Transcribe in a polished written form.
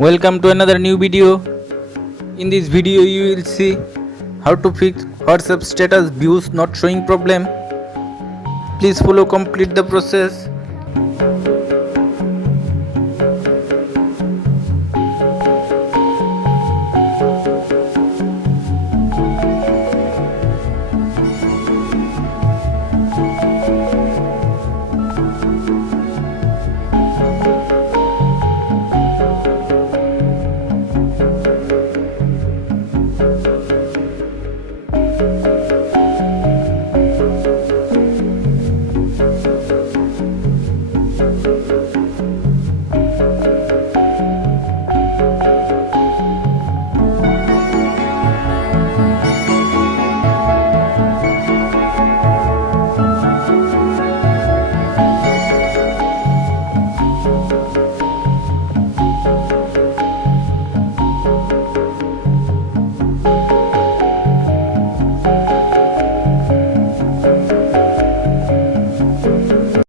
Welcome to another new video. In this video you will see how to fix WhatsApp status views not showing problem. Please follow complete the process.